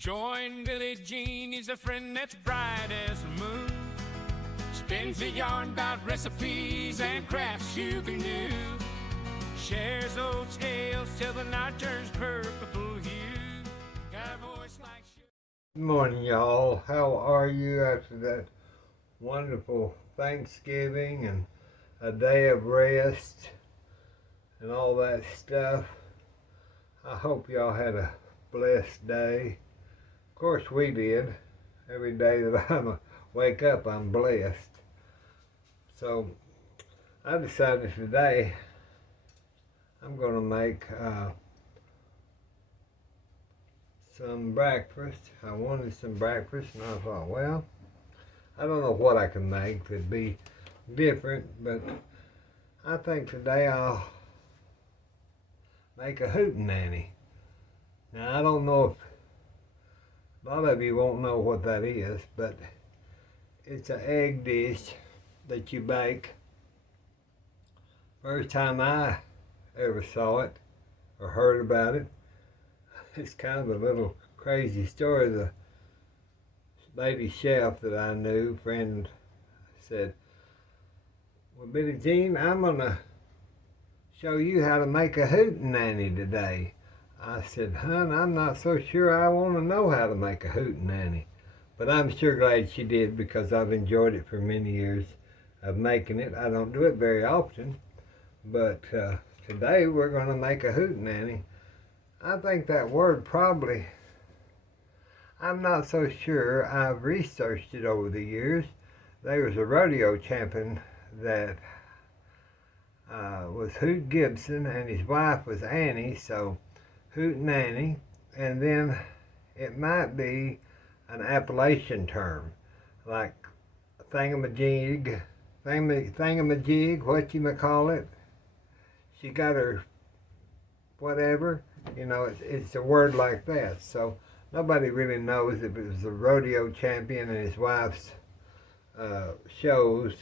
Join Billie Jean, he's a friend that's bright as the moon. Spins a yarn about recipes and crafts you can do. Shares old tales till the night turns purple hue. Got a voice like Good morning, y'all. How are you after that wonderful Thanksgiving and a day of rest and all that stuff? I hope y'all had a blessed day. Of course we did. Every day that I wake up, I'm blessed. So I decided today I'm going to make some breakfast. I wanted some breakfast and I thought, well, I don't know what I can make that'd be different, but I think today I'll make a hootenanny. Now I don't know if a lot of you won't know what that is, but it's an egg dish that you bake. First time I ever saw it or heard about it, it's kind of a little crazy story. The lady chef that I knew, friend, said, well, Billie Jean, I'm gonna show you how to make a hootenanny today. I said, hon, I'm not so sure I want to know how to make a hootenanny. But I'm sure glad she did because I've enjoyed it for many years of making it. I don't do it very often, but today we're going to make a hootenanny. I think that word probably, I'm not so sure. I've researched it over the years. There was a rodeo champion that was Hoot Gibson and his wife was Annie, so hootenanny, and then it might be an Appalachian term, like thingamajig, what you may call it. She got her whatever, you know, it's a word like that. So nobody really knows if it was a rodeo champion and his wife's shows,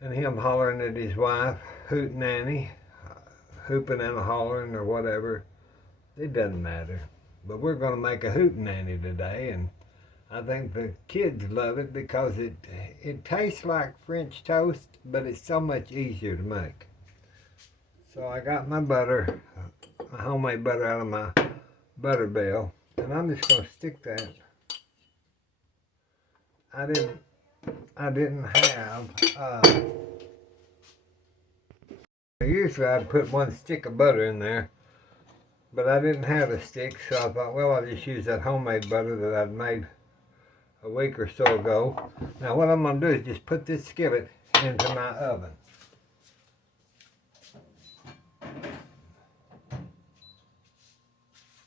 and him hollering at his wife, hootenanny, hooping and hollering or whatever. It doesn't matter. But we're going to make a hootenanny today, and I think the kids love it because it tastes like French toast, but it's so much easier to make. So I got my butter, my homemade butter out of my butter bell, and I'm just going to stick that. I didn't have, usually I'd put one stick of butter in there, but I didn't have a stick, so I thought, well, I'll just use that homemade butter that I'd made a week or so ago. Now what I'm going to do is just put this skillet into my oven.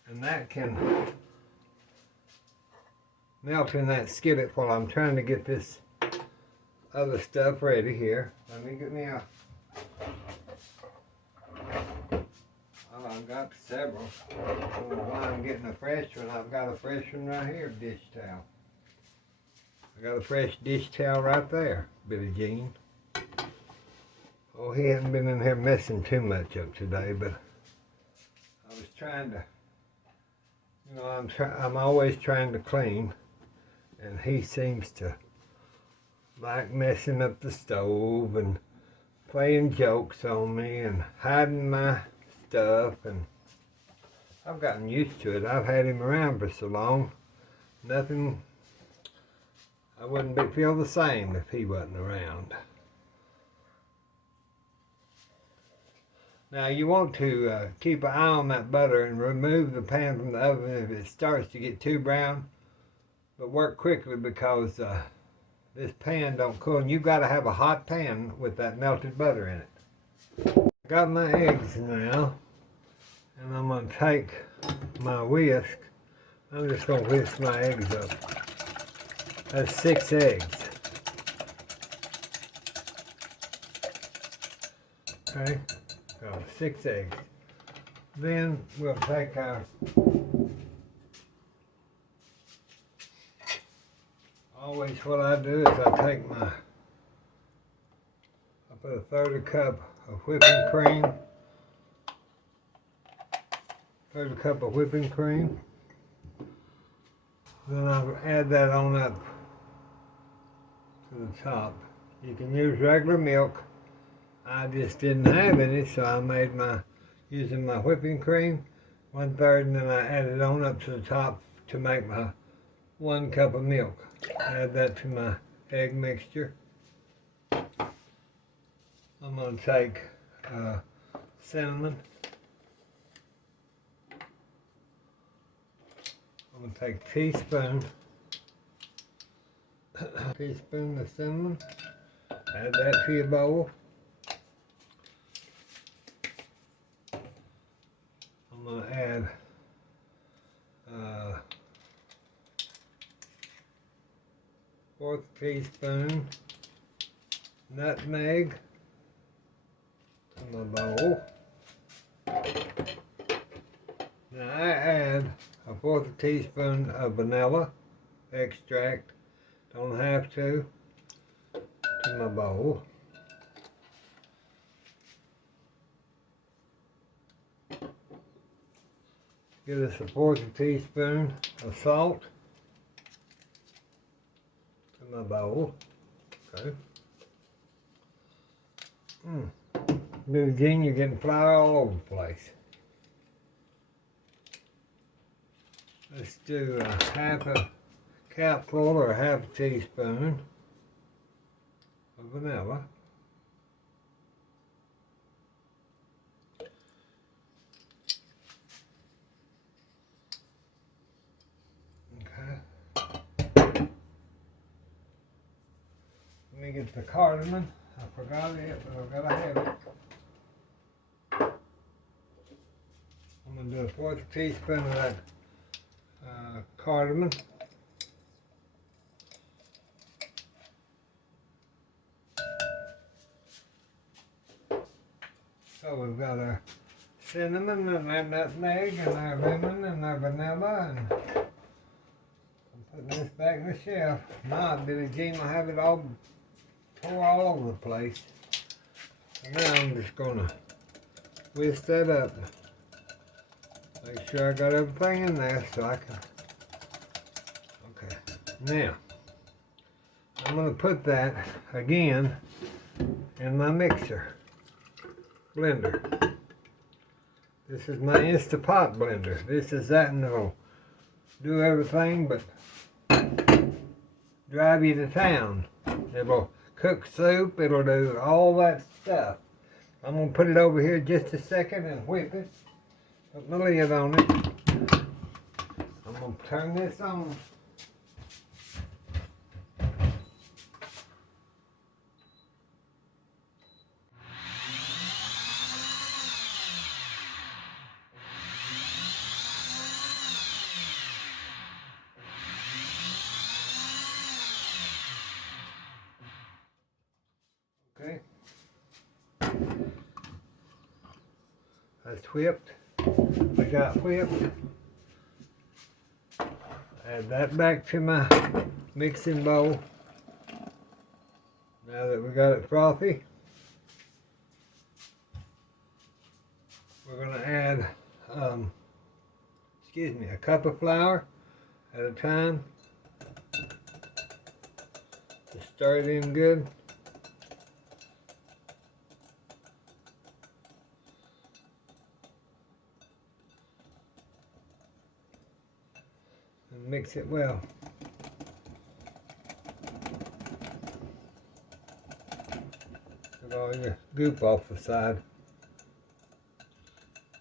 And that can melt in that skillet while I'm trying to get this other stuff ready here. Let me get me a... Well, I've got several. I don't know why I'm getting a fresh one. I've got a fresh one right here, dish towel. I got a fresh dish towel right there, Billie Jean. Oh, he hasn't been in here messing too much up today, but I was trying to, you know, I'm always trying to clean, and he seems to like messing up the stove and playing jokes on me and hiding my stuff, and I've gotten used to it. I've had him around for so long. Nothing, I wouldn't feel the same if he wasn't around. Now you want to keep an eye on that butter and remove the pan from the oven if it starts to get too brown, but work quickly because this pan don't cool, and you've got to have a hot pan with that melted butter in it. I got my eggs now, and I'm going to take my whisk. I'm just going to whisk my eggs up. That's 6 eggs. Okay, so 6 eggs. Then we'll take our... Always what I do is I put a third of a cup of whipping cream. Then I'll add that on up to the top. You can use regular milk. I just didn't have any, so I made using my whipping cream, 1/3, and then I added on up to the top to make my 1 cup of milk. Add that to my egg mixture. I'm going to take cinnamon. I'm going to take a teaspoon of cinnamon. Add that to your bowl. I'm going to add 1/4 teaspoon nutmeg to my bowl. Now I add 1/4 teaspoon of vanilla extract. Don't have to my bowl. Give us 1/4 teaspoon of salt to my bowl. Okay. Again, you're getting flour all over the place. Let's do a 1/2 cupful or 1/2 teaspoon of vanilla. Okay. Let me get the cardamom. I forgot it, but I've got to have it. I'm going to do 1/4 teaspoon of that cardamom. So we've got our cinnamon and our nutmeg and our lemon and our vanilla, and I'm putting this back in the shelf. Not Billie Jean will have it all pour all over the place. And now I'm just gonna whisk that up. Make sure I got everything in there so I can. Okay. Now I'm gonna put that again in my mixer blender. This is my Instapot blender. This is that, and it'll do everything but drive you to town. It'll cook soup, it'll do all that stuff. I'm going to put it over here just a second and whip it. Put my lid on it. I'm going to turn this on. Okay. That's whipped. We got whipped. Add that back to my mixing bowl. Now that we got it frothy, we're going to add, a cup of flour at a time. Just stir it in good. And mix it well. Get all your goop off the side.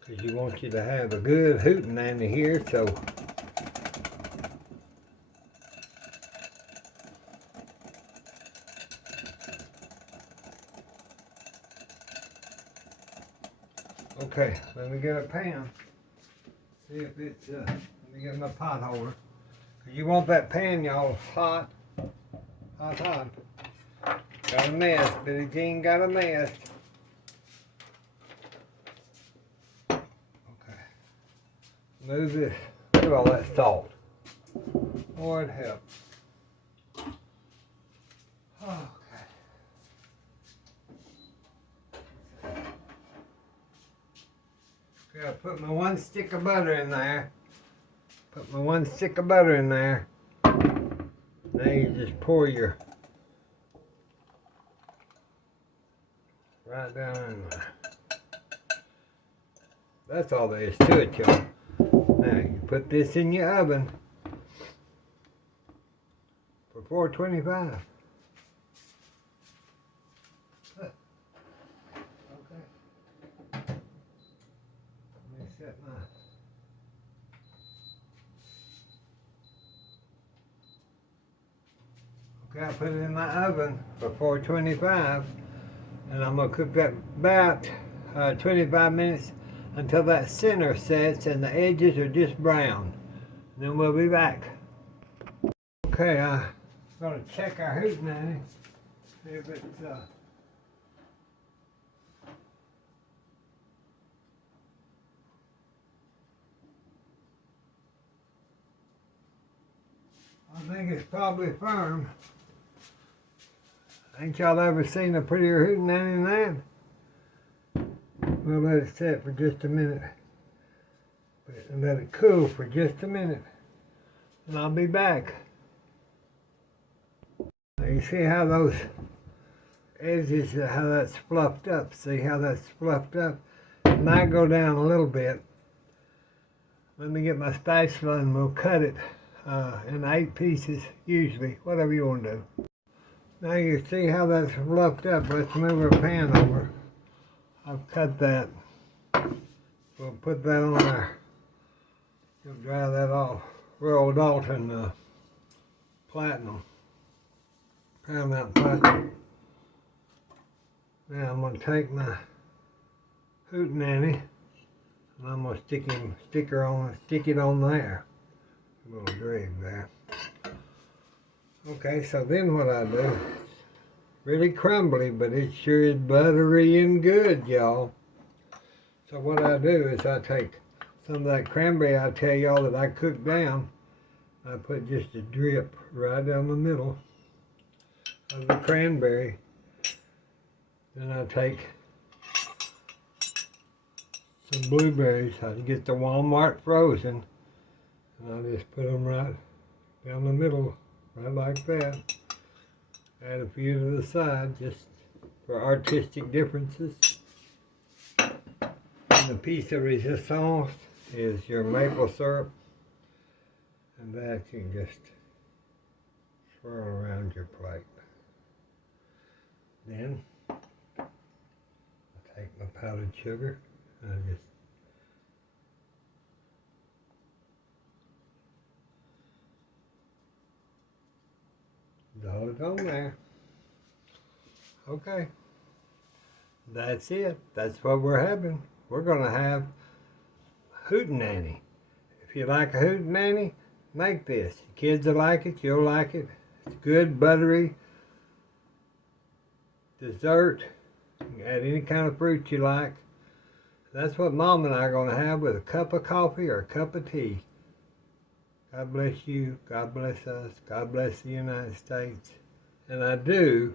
Because you want you to have a good hootenanny here, so okay, let me get a pan. See if it's, let me get my pot holder. You want that pan, y'all, hot. Hot, hot. Got a mess. Billie Jean got a mess. Okay. Move this. Look at all that salt. Boy, it helps. Okay. Okay, I put my 1 stick of butter in there. Put my 1 stick of butter in there. Now you just pour your right down in there. That's all there is to it, y'all. Now you put this in your oven for 425. Okay. Let me set my I put it in my oven for 425, and I'm gonna cook that about 25 minutes until that center sets and the edges are just brown. And then we'll be back. Okay, I'm gonna check our hootenanny, see if it's I think it's probably firm. Ain't y'all ever seen a prettier hootenanny than that? We'll let it set for just a minute. And let it cool for just a minute. And I'll be back. Now you see how those edges, how that's fluffed up. See how that's fluffed up? It might go down a little bit. Let me get my spatula and we'll cut it in 8 pieces, usually, whatever you want to do. Now you see how that's fluffed up. Let's move our pan over. I've cut that. We'll put that on there. We'll dry that off. Royal Dalton Platinum. Paramount Platinum. Now I'm going to take my hootenanny and I'm going to stick it on there. A little drag there. Okay, so then what I do, it's really crumbly, but it sure is buttery and good, y'all. So what I do is I take some of that cranberry I tell y'all that I cooked down. I put just a drip right down the middle of the cranberry. Then I take some blueberries. I get the Walmart frozen. And I just put them right down the middle, right like that. Add a few to the side, just for artistic differences. And the piece of resistance is your maple syrup. And that you can just swirl around your plate. Then, I take my powdered sugar, and I just dot it on there. Okay. That's it. That's what we're having. We're going to have hootenanny. If you like a hootenanny, make this. Kids will like it. You'll like it. It's good, buttery dessert. You can add any kind of fruit you like. That's what Mom and I are going to have with a cup of coffee or a cup of tea. God bless you. God bless us. God bless the United States. And I do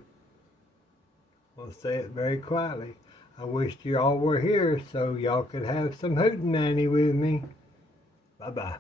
want to say it very quietly. I wished you all were here so y'all could have some hootenanny with me. Bye-bye.